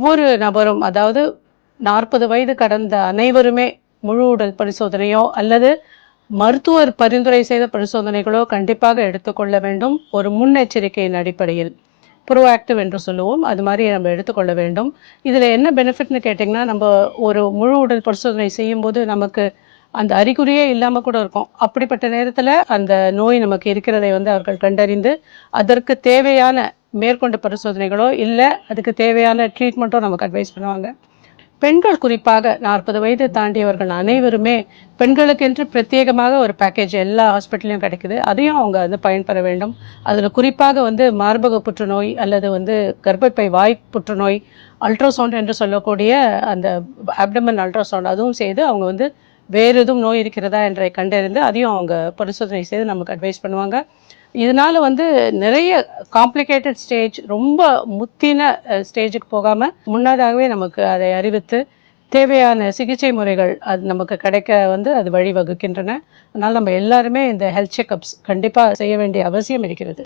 ஒவ்வொரு நபரும் அதாவது நாற்பது வயது கடந்த அனைவருமே முழு உடல் பரிசோதனையோ அல்லது மருத்துவர் பரிந்துரை செய்த பரிசோதனைகளோ கண்டிப்பாக எடுத்துக்கொள்ள வேண்டும். ஒரு முன்னெச்சரிக்கையின் அடிப்படையில் ப்ரோஆக்டிவ் என்று சொல்லுவோம். அது மாதிரி நம்ம எடுத்துக்கொள்ள வேண்டும். இதில் என்ன பெனிஃபிட்னு கேட்டிங்கன்னா நம்ம ஒரு முழு உடல் பரிசோதனை செய்யும்போது நமக்கு அந்த அறிகுறியே இல்லாமல் கூட இருக்கும். அப்படிப்பட்ட நேரத்தில் அந்த நோய் நமக்கு இருக்கிறதை வந்து அவர்கள் கண்டறிந்து அதற்கு தேவையான மேற்கொண்ட பரிசோதனைகளோ இல்லை அதுக்கு தேவையான ட்ரீட்மெண்ட்டோ நமக்கு அட்வைஸ் பண்ணுவாங்க. பெண்கள் குறிப்பாக நாற்பது வயது தாண்டியவர்கள் அனைவருமே பெண்களுக்கென்று பிரத்யேகமாக ஒரு பேக்கேஜ் எல்லா ஹாஸ்பிட்டல்லையும் கிடைக்குது. அதையும் அவங்க வந்து பயன்பெற வேண்டும். அதில் குறிப்பாக வந்து மார்பக புற்றுநோய் அல்லது வந்து கர்ப்பப்பை வாய் புற்றுநோய் அல்ட்ராசவுண்ட் என்று சொல்லக்கூடிய அந்த அப்டமன் அல்ட்ராசவுண்ட் அதுவும் செய்து அவங்க வந்து வேறு எதுவும் நோய் இருக்கிறதா என்றை கண்டறிந்து அதையும் அவங்க பரிசோதனை செய்து நமக்கு அட்வைஸ் பண்ணுவாங்க. இதனால் வந்து நிறைய காம்ப்ளிகேட்டட் ஸ்டேஜ் ரொம்ப முத்தின ஸ்டேஜுக்கு போகாமல் முன்னதாகவே நமக்கு அதை அறிவித்து தேவையான சிகிச்சை முறைகள் அது நமக்கு கிடைக்க வந்து அது வழிவகுக்கின்றன. அதனால் நம்ம எல்லாருமே இந்த ஹெல்த் செக்கப்ஸ் கண்டிப்பாக செய்ய வேண்டிய அவசியம் இருக்கிறது.